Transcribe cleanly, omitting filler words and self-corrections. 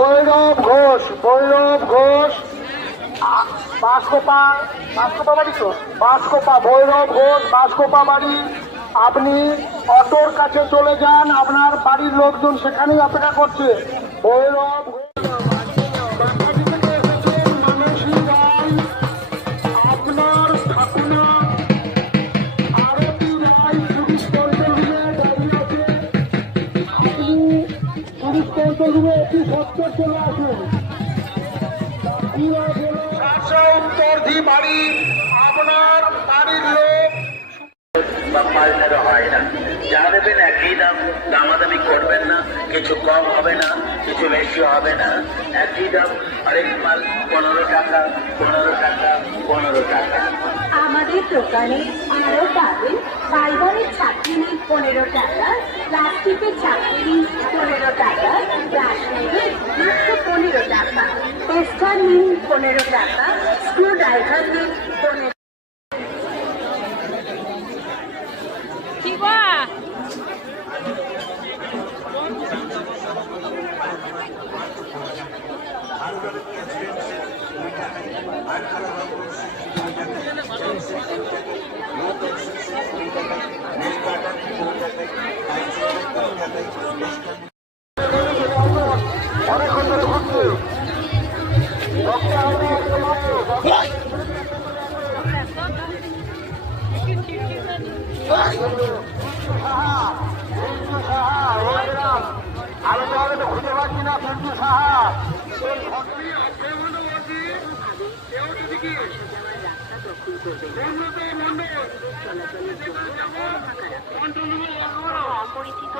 ভৈরব ঘোষ বাঁশকোপা বাড়ি তো বাঁশকোপা, ভৈরব ঘোষ বাঁশকোপা বাড়ি। আপনি অটোর কাছে চলে যান, আপনার বাড়ির লোকজন সেখানেই অপেক্ষা করছে। ভৈরব আপনার ঠাকুমা আরতি রায় পুলিশ কন্ট্রোল রুমে দাঁড়িয়ে আছে। আপনি পুলিশ কন্ট্রোল রুমে অতি সত্তর চলে আসুন। উত্তরধি বাড়ি, আপনার বাড়ির লোক বা পাল্টানো হয় না। যা দেবেন একই দাম, দামাদামি করবেন না। কিছু কম হবে না, কিছু বেশি হবে না, একই দাম। আরেক মাল 15 টাকা, 15 টাকা, 15 টাকা। আমাদের দোকানে আরো পাবেন বাইগনের চাকরি 15 টাকা, প্লাস্টিকের চাকরি 15 টাকা, ব্রাশ নেবেন 15 টাকা, টেস্টার নিন 15 টাকা, স্ক্রু ড্রাইভার নিন 15 টাকা। আমি তাহলে তো খুঁজে পাচ্ছি না সঞ্জু সাহা। অপরিচিত